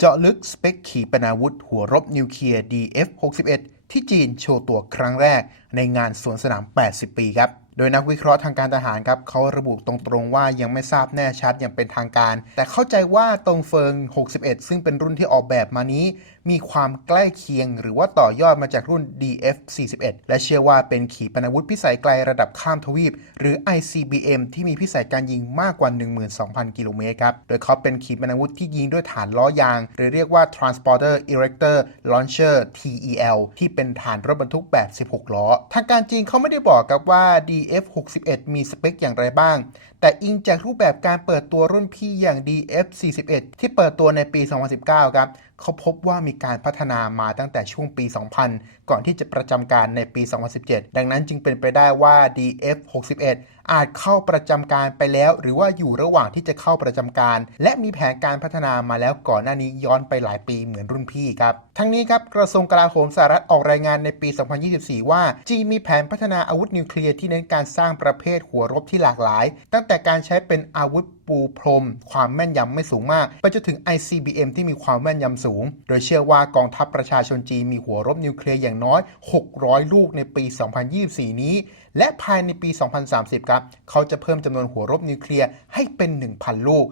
เจาะลึกสเปคขีปนาวุธ หัวรบนิวเคลียร์ DF-61 ที่จีนโชว์ตัวครั้งแรกในงานสวนสนาม 80 ปีครับ โดยนักวิเคราะห์ทางการทหารครับเขาระบุตรงๆว่ายังไม่ทราบแน่ชัดอย่างเป็นทางการ แต่เข้าใจว่าตรงเฟิง 61 ซึ่งเป็นรุ่นที่ออกแบบมานี้ มีความใกล้เคียง หรือว่าต่อยอดมาจากรุ่น DF-41 และเชื่อว่าเป็นขีปนาวุธพิสัยไกลระดับข้ามทวีป หรือ ICBM ที่มีพิสัยการยิงมากกว่า 12,000 กิโลเมตรครับ โดยเขาเป็นขีปนาวุธที่ยิงด้วยฐานล้อยาง หรือเรียกว่า Transporter Erector Launcher TEL ที่เป็นฐานรถบรรทุกแบบ 16 ล้อ ทางการจีนเขาไม่ได้บอกครับว่า DF DF-61 มีสเปคอย่างไรบ้าง แต่อิงจากรูปแบบการเปิดตัวรุ่นพี่อย่าง DF-41 ที่เปิดตัวในปี 2019 ครับเขาพบว่ามีการพัฒนามาตั้งแต่ช่วงปี 2000 ก่อนที่จะประจำการในปี 2017 ดังนั้นจึงเป็นไปได้ว่า DF-61 อาจเข้าประจำการไปแล้ว หรือว่าอยู่ระหว่างที่จะเข้าประจำการ และมีแผนการพัฒนามาแล้วก่อนหน้านี้ย้อนไปหลายปีเหมือนรุ่นพี่ครับ ทั้งนี้ครับกระทรวงกลาโหมสหรัฐออกรายงานในปี 2024 ว่าจีนมีแผนพัฒนาอาวุธนิวเคลียร์ที่เน้นการการสร้างประเภทหัวรบที่หลากหลาย ตั้งแต่การใช้เป็นอาวุธปูพรม ความแม่นยำไม่สูงมาก ไปจนถึง ICBM ที่มีความแม่นยำสูง โดยเชื่อว่ากองทัพประชาชนจีนมีหัวรบนิวเคลียร์อย่างน้อย 600 ลูกในปี 2024 นี้ และภายในปี 2030 ครับ เขาจะเพิ่มจำนวนหัวรบนิวเคลียร์ให้เป็น 1,000 ลูก